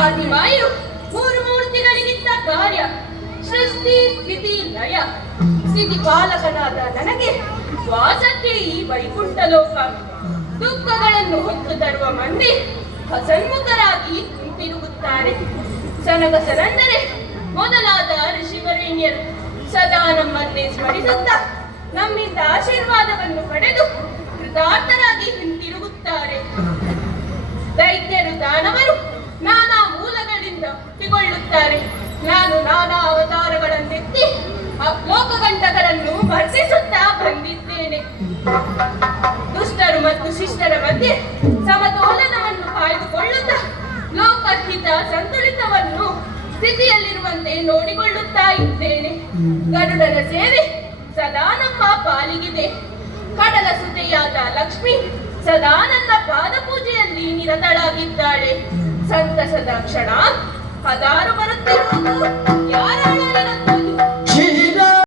ಆದಿಮಾಯು ಮೂರು ಮೂರ್ತಿಗಳಿಗಿಂತ ಕಾರ್ಯ ಸೃಷ್ಟಿ ಸ್ಥಿತಿ ಲಯ ಸ್ಥಿತಿ ಪಾಲಕನಾದ ನನಗೆ ವಾಸಕ್ಕೆ ಈ ವೈಕುಂಠ ಲೋಕ. ದುಃಖಗಳನ್ನು ಹೊತ್ತು ತರುವ ಮಂದಿ ಹಸನ್ಮುಖರಾಗಿ ಹಿಂತಿರುಗುತ್ತಾರೆ. ಸನಗಸರೆಂದರೆ ಮೊದಲಾದ ಋಷಿವರೇಣ್ಯರು ಸದಾ ನಮ್ಮನ್ನೇ ಸ್ಮರಿಸುತ್ತಾ ನಮ್ಮಿಂದ ಆಶೀರ್ವಾದವನ್ನು ಪಡೆದು ಕೃತಾರ್ಥರಾಗಿ ಹಿಂತಿರುಗುತ್ತಾರೆ. ದೈತ್ಯರು ದಾನವರು ನಾನಾ ಮೂಲಗಳಿಂದ ಹುಟ್ಟಿಕೊಳ್ಳುತ್ತಾರೆ. ನಾನು ನಾನಾ ಅವತಾರಗಳನ್ನೆತ್ತಿ ಲೋಕಗಂಟಕರನ್ನು ಮರ್ದಿಸುತ್ತಾ ಬಂದಿದ್ದೇನೆ. ದುಷ್ಟರು ಮತ್ತು ಶಿಷ್ಟರ ಮಧ್ಯೆ ಸಮತೋಲನವನ್ನು ಕಾಯ್ದುಕೊಳ್ಳುತ್ತಾ ಲೋಕಹಿತ ಸಂತುಲಿತವನ್ನು ಸ್ಥಿತಿಯಲ್ಲಿರುವಂತೆ ನೋಡಿಕೊಳ್ಳುತ್ತಾ ಇದ್ದೇನೆ. ಗರುಡನ ಸೇವೆ ಸದಾ ನಮ್ಮ ಪಾಲಿಗಿದೆ. ಕಡಲ ಸುತೆಯಾದ ಲಕ್ಷ್ಮಿ ಸದಾ ನನ್ನ ಪಾದ ಪೂಜೆಯಲ್ಲಿ ನಿರತಳಾಗಿದ್ದಾಳೆ. ಸಂತಸದ ಕ್ಷಣ ಹದಾರು ಬರುತ್ತಿರುವುದು ಯಾರ